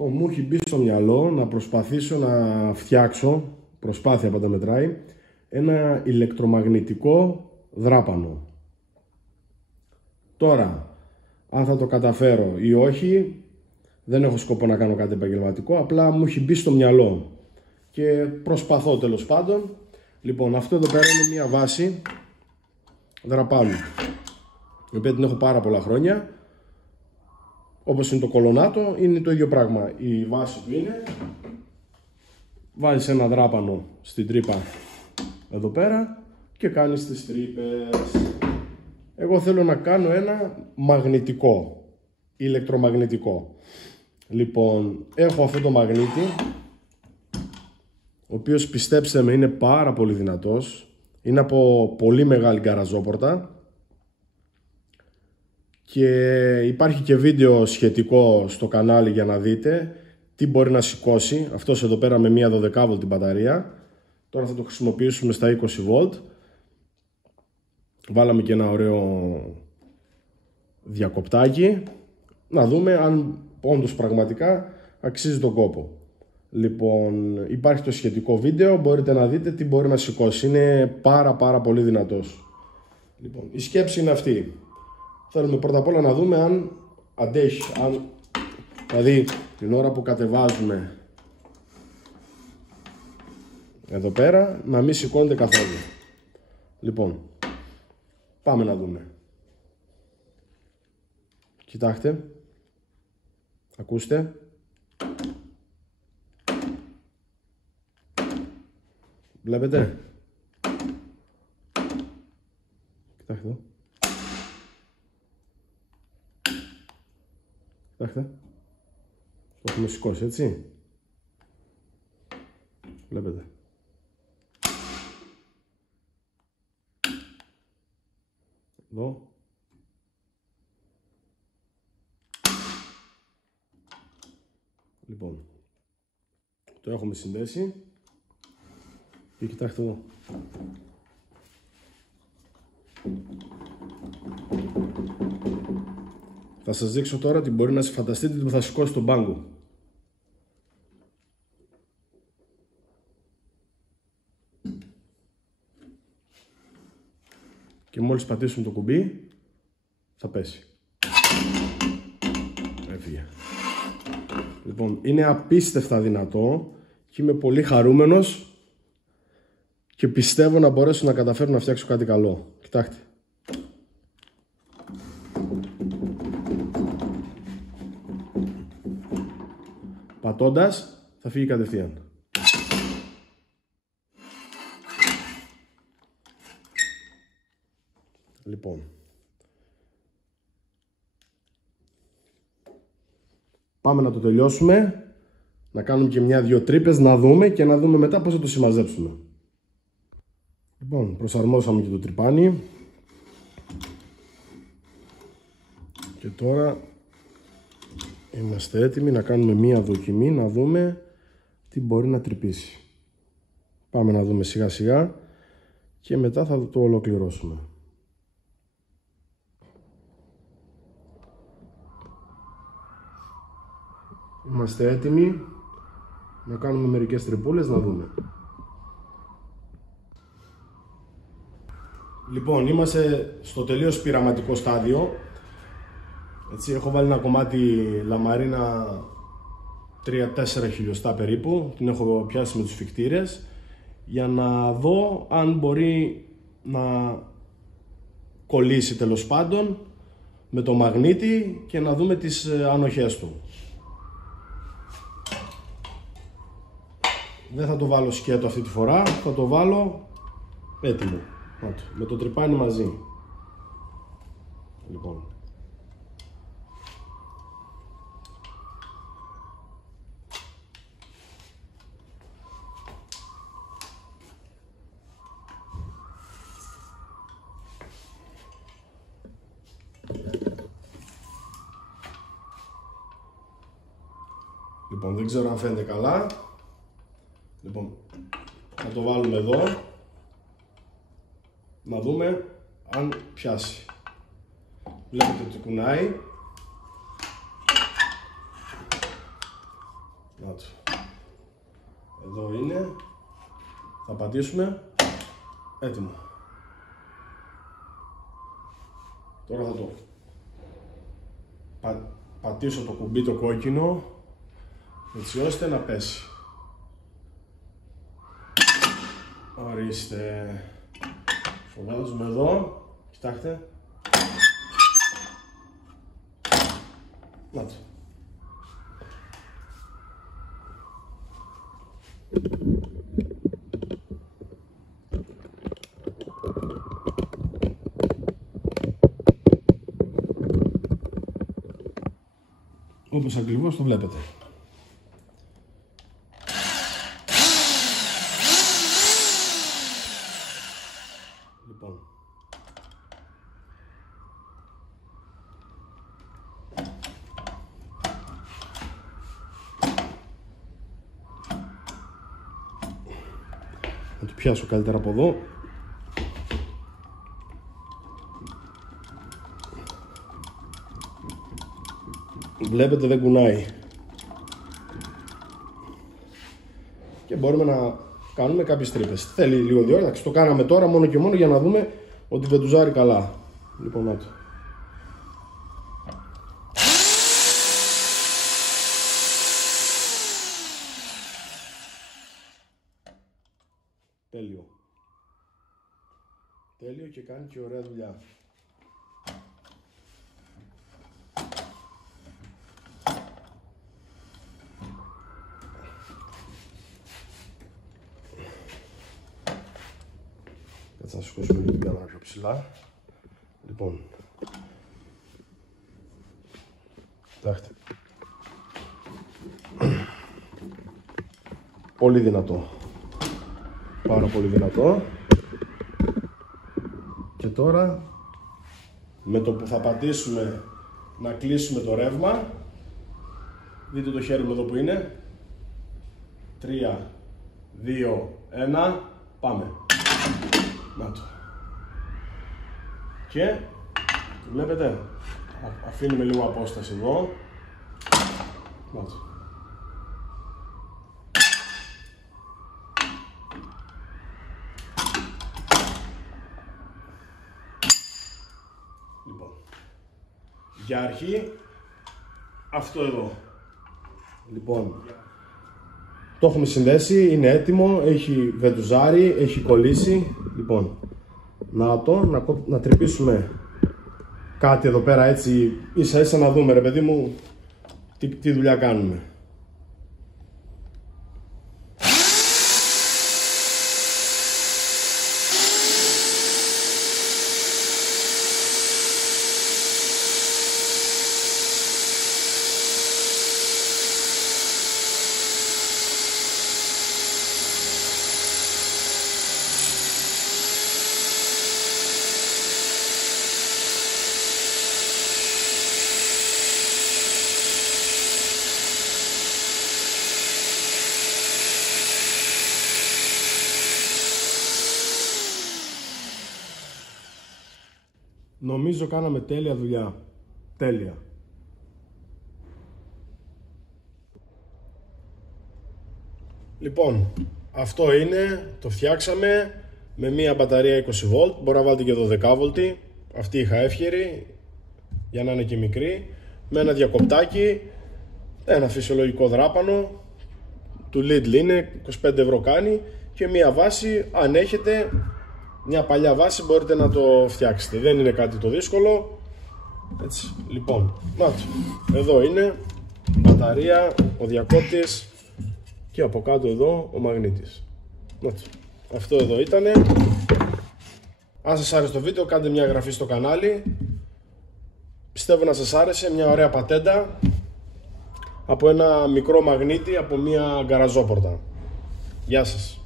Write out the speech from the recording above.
Λοιπόν, μου έχει μπει στο μυαλό να προσπαθήσω να φτιάξω, προσπάθεια πάντα μετράει, ένα ηλεκτρομαγνητικό δράπανο. Τώρα, αν θα το καταφέρω ή όχι, δεν έχω σκοπό να κάνω κάτι επαγγελματικό, απλά μου έχει μπει στο μυαλό και προσπαθώ τέλος πάντων. Λοιπόν, αυτό εδώ πέρα είναι μια βάση δραπάνου, η οποία την έχω πάρα πολλά χρόνια. Όπως είναι το κολονάτο, είναι το ίδιο πράγμα. Η βάση του είναι, βάζεις ένα δράπανο στην τρύπα εδώ πέρα και κάνεις τις τρύπες. Εγώ θέλω να κάνω ένα μαγνητικό, ηλεκτρομαγνητικό. Λοιπόν, έχω αυτό το μαγνήτη, ο οποίος, πιστέψτε με, είναι πάρα πολύ δυνατός. Είναι από πολύ μεγάλη γκαραζόπορτα και υπάρχει και βίντεο σχετικό στο κανάλι για να δείτε τι μπορεί να σηκώσει αυτός εδώ πέρα με μια 12V μπαταρία. Τώρα θα το χρησιμοποιήσουμε στα 20V. Βάλαμε και ένα ωραίο διακοπτάκι, να δούμε αν όντως πραγματικά αξίζει τον κόπο. Λοιπόν, υπάρχει το σχετικό βίντεο, μπορείτε να δείτε τι μπορεί να σηκώσει. Είναι πάρα πολύ δυνατός. Λοιπόν, η σκέψη είναι αυτή. Θέλουμε πρώτα απ' όλα να δούμε αν αντέχει, δηλαδή την ώρα που κατεβάζουμε εδώ πέρα να μην σηκώνεται καθόλου. Λοιπόν, πάμε να δούμε. Κοιτάξτε, ακούστε. Βλέπετε. Κοιτάξτε εδώ. Κοιτάξτε. Το έχουμε σηκώσει, έτσι. Βλέπετε. Εδώ. Λοιπόν, το έχουμε συνδέσει και κοιτάξτε εδώ. Θα σας δείξω τώρα τι μπορεί να φανταστείτε ότι θα σηκώσει τον πάγκο. Και μόλις πατήσουμε το κουμπί θα πέσει. Έφυγε. Λοιπόν, είναι απίστευτα δυνατό και είμαι πολύ χαρούμενος και πιστεύω να μπορέσω να καταφέρω να φτιάξω κάτι καλό. Κοιτάξτε. Πατώντας θα φύγει κατευθείαν. Λοιπόν, πάμε να το τελειώσουμε, να κάνουμε και μια-δυο τρύπες, να δούμε και να δούμε μετά πώς θα το συμμαζέψουμε. Λοιπόν, προσαρμόσαμε και το τρυπάνι και τώρα είμαστε έτοιμοι να κάνουμε μια δοκιμή, να δούμε τι μπορεί να τρυπήσει. Πάμε να δούμε σιγά σιγά και μετά θα το ολοκληρώσουμε. Είμαστε έτοιμοι να κάνουμε μερικές τρυπούλες, να δούμε. Λοιπόν, είμαστε στο τελείως πειραματικό στάδιο. Έτσι, έχω βάλει ένα κομμάτι λαμαρίνα 3-4 χιλιοστά περίπου. Την έχω πιάσει με τους φικτήρες για να δω αν μπορεί να κολλήσει τέλος πάντων με το μαγνήτη και να δούμε τις ανοχές του. Δεν θα το βάλω σκέτο αυτή τη φορά, θα το βάλω έτοιμο, με το τρυπάνι μαζί. Λοιπόν, δεν ξέρω αν φαίνεται καλά. Λοιπόν, θα το βάλουμε εδώ, να δούμε αν πιάσει. Βλέπετε ότι κουνάει. Να το. Εδώ είναι. Θα πατήσουμε. Έτοιμο. Τώρα θα το πατήσω το κουμπί το κόκκινο, έτσι ώστε να πέσει. Ορίστε. Φοβάζουμε εδώ. Κοιτάξτε. Να το. Όπως ακριβώς το βλέπετε. Λοιπόν. Θα το πιάσω καλύτερα από εδώ. Βλέπετε, δεν κουνάει. Και μπορούμε να κάνουμε κάποιες τρύπες. Θέλει λίγο διόρθωση. Το κάναμε τώρα μόνο και μόνο για να δούμε ότι βεντουζάρει καλά. Λοιπόν, να το. Τέλειο. Τέλειο και κάνει και ωραία δουλειά. Θα σηκώσουμε λίγο την κάμερα πιο ψηλά. Λοιπόν, κοιτάξτε. Πολύ δυνατό. Πάρα πολύ δυνατό. Και τώρα με το που θα πατήσουμε να κλείσουμε το ρεύμα, δείτε το χέρι μου εδώ που είναι. 3, 2, 1, πάμε. Να το. Και βλέπετε, αφήνουμε λίγο απόσταση εδώ. Να το. Λοιπόν, για αρχή αυτό εδώ. Λοιπόν, το έχουμε συνδέσει, είναι έτοιμο, έχει βεντουζάρι, έχει κολλήσει. Λοιπόν, να τρυπήσουμε κάτι εδώ πέρα έτσι ίσα ίσα να δούμε, ρε παιδί μου, τι δουλειά κάνουμε. Νομίζω κάναμε τέλεια δουλειά. Τέλεια. Λοιπόν, αυτό είναι, το φτιάξαμε με μία μπαταρία 20V, μπορεί να βάλετε και 12V, αυτή είχα εύχερη για να είναι και μικρή, με ένα διακοπτάκι, ένα φυσιολογικό δράπανο, του Lidl είναι, 25 ευρώ κάνει, και μία βάση, αν έχετε μια παλιά βάση μπορείτε να το φτιάξετε, δεν είναι κάτι το δύσκολο. Έτσι, λοιπόν, να το, εδώ είναι μπαταρία, ο διακόπτης και από κάτω εδώ ο μαγνήτης. Να το, αυτό εδώ ήτανε. Αν σας άρεσε το βίντεο κάντε μια εγγραφή στο κανάλι. Πιστεύω να σας άρεσε, μια ωραία πατέντα από ένα μικρό μαγνήτη από μια γκαραζόπορτα. Γεια σας.